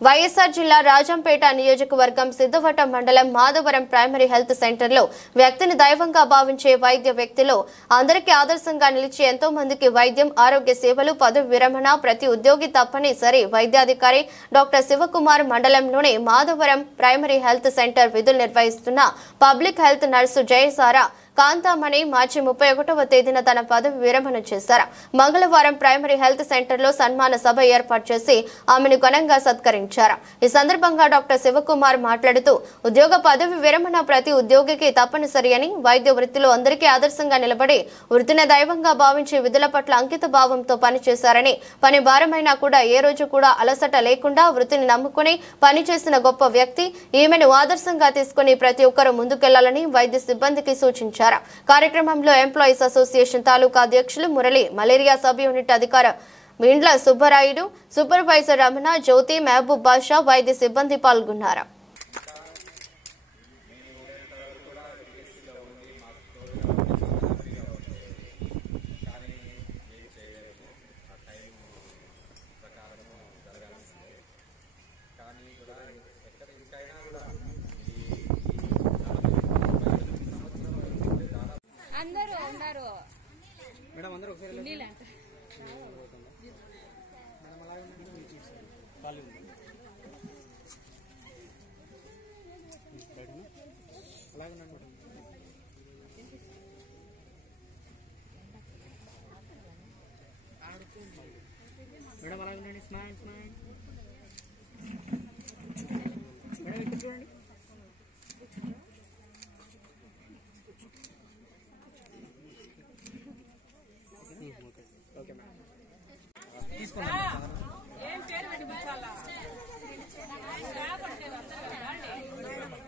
వైఎస్ఆర్ జిల్లా రాజంపేట నియోజకవర్గం సిద్ధవటం మండలం మాధవరం ప్రైమరీ హెల్త్ సెంటర్లో వ్యక్తిని దైవంగా భావించే వైద్య వ్యక్తిలో అందరికీ ఆదర్శంగా నిలిచి ఎంతో మందికి వైద్యం ఆరోగ్య సేవలు పదవి విరమణ ప్రతి ఉద్యోగి తప్పనిసరి వైద్యాధికారి డాక్టర్ శివకుమార్ మండలంలోని మాధవరం ప్రైమరీ హెల్త్ సెంటర్ విధులు నిర్వహిస్తున్న పబ్లిక్ హెల్త్ నర్సు జయసారా కాంతామణి మార్చి 31వ తేదీన తన పదవి విరమణ చేశారు. మంగళవారం ప్రైమరీ హెల్త్ సెంటర్లో సన్మాన సభ ఏర్పాటు చేసి ఆమెను ఘనంగా సత్కరించారు. ఈ సందర్భంగా డాక్టర్ శివకుమార్ మాట్లాడుతూ ఉద్యోగ పదవి విరమణ ప్రతి ఉద్యోగికి తప్పనిసరి అని, వైద్య వృత్తిలో అందరికీ ఆదర్శంగా నిలబడి వృత్తిని దైవంగా భావించి విధుల పట్ల అంకిత భావంతో పనిచేశారని, పని భారమైనా కూడా ఏ రోజు కూడా అలసట లేకుండా వృత్తిని నమ్ముకుని పనిచేసిన గొప్ప వ్యక్తి, ఈమెను ఆదర్శంగా తీసుకుని ప్రతి ఒక్కరూ ముందుకెళ్లాలని వైద్య సిబ్బందికి సూచించారు. కార్యక్రమంలో ఎంప్లాయీస్ అసోసియేషన్ తాలూకా అధ్యక్షులు మురళి, మలేరియా సబ్ యూనిట్ అధికారి మిండ్ల సుబ్బరాయుడు, సూపర్వైజర్ రమణ, జ్యోతి, మహబూబ్ బాషా, వైద్య సిబ్బంది పాల్గొన్నారు. అందరూ ఉన్నారు మేడం, అందరూ ఒకసారి మేడం అలాగే ఉండండి. స్మైల్ స్మైల్ మేడం, ఇక్కడ చూడండి. Okay madam,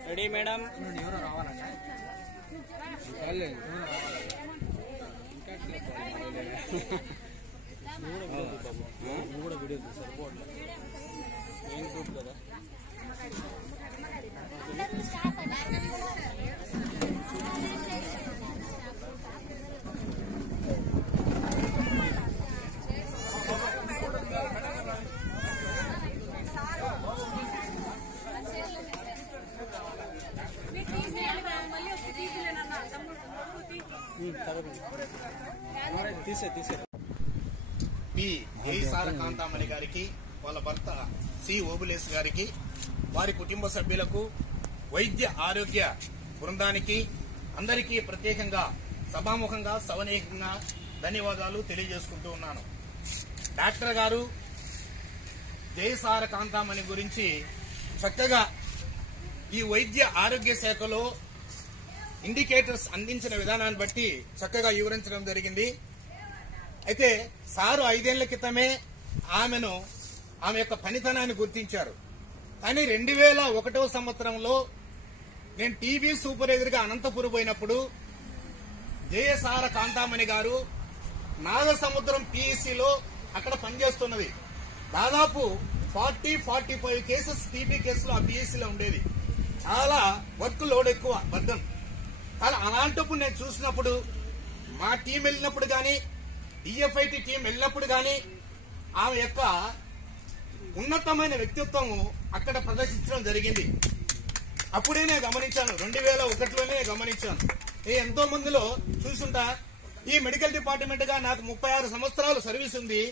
ready madam. ఎవరో రావాలండి. నువ్వు కూడా వీడియో సరిపోవట్లేదు. మెయిన్ గ్రూప్ కదా. పి జయసార కాంతామణి గారికి, వాళ్ళ భర్త సి ఓబులేస్ గారికి, వారి కుటుంబ సభ్యులకు, వైద్య ఆరోగ్య బృందానికి అందరికీ ప్రత్యేకంగా సభాముఖంగా సవనీయంగా ధన్యవాదాలు తెలియజేసుకుంటూ ఉన్నాను. డాక్టర్ గారు జయసార కాంతామణి గురించి చక్కగా ఈ వైద్య ఆరోగ్య శాఖలో ఇండికేటర్స్ అందించిన విధానాన్ని బట్టి చక్కగా వివరించడం జరిగింది. అయితే సారు 5 ఏళ్ల క్రితమే ఆమె యొక్క పనితనాన్ని గుర్తించారు. కానీ 2001వ సంవత్సరంలో నేను టీవీ సూపర్వైజర్ గా అనంతపురం పోయినప్పుడు జయసార కాంతామణి గారు నాగసముద్రం పిఎస్సిలో అక్కడ పనిచేస్తున్నది. దాదాపు 40-45 కేసెస్ టీబీ కేసులు ఆ పిఎస్సిలో ఉండేది. చాలా వర్క్ లోడ్ ఎక్కువ, బద్దం. కానీ అలాంటప్పుడు నేను చూసినప్పుడు, మా టీం వెళ్ళినప్పుడు కానీ, డిఎఫ్ఐటి టీం వెళ్ళినప్పుడు కానీ ఆమె యొక్క ఉన్నతమైన వ్యక్తిత్వం అక్కడ ప్రదర్శించడం జరిగింది. అప్పుడే నేను గమనించాను, 2001లోనే గమనించాను. ఎంతో మందిలో చూసుంటా. ఈ మెడికల్ డిపార్ట్మెంట్ గా నాకు 36 సంవత్సరాలు సర్వీస్ ఉంది.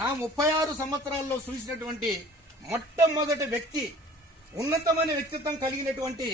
నా 36 సంవత్సరాల్లో చూసినటువంటి మొట్టమొదటి వ్యక్తి, ఉన్నతమైన వ్యక్తిత్వం కలిగినటువంటి